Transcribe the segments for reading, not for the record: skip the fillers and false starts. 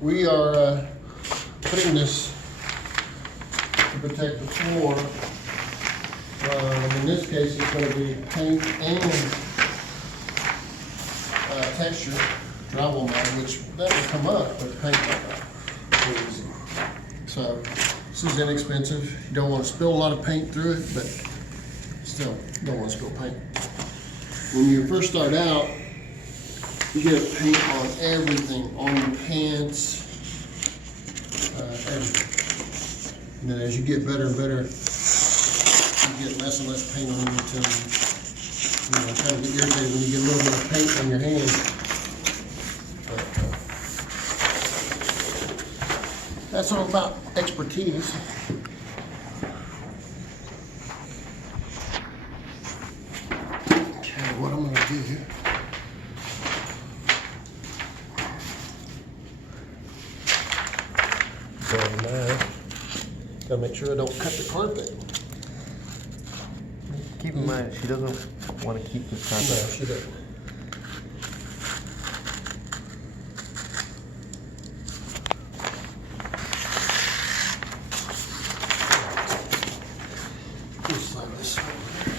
We are putting this to protect the floor. In this case, it's going to be paint and texture drywall mat, which that will come up, but paint might not be easy. So this is inexpensive. You don't want to spill a lot of paint through it, but still, you don't want to spill paint. When you first start out, you get paint on everything, on your pants, everything. And then as you get better and better, you get less and less paint on you until you kind of get irritated when you get a little bit of paint on your hand. But, that's all about expertise. Okay, what I'm going to do. Gotta make sure I don't cut the carpet. Keep in mind, she doesn't want to keep this carpet. No, she doesn't. Just slide this over there.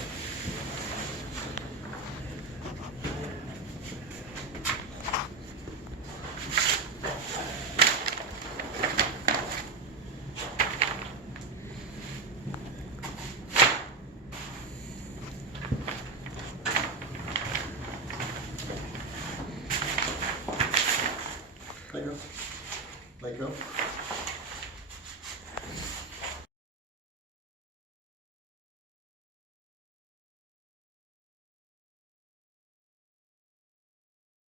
Let go. Let go.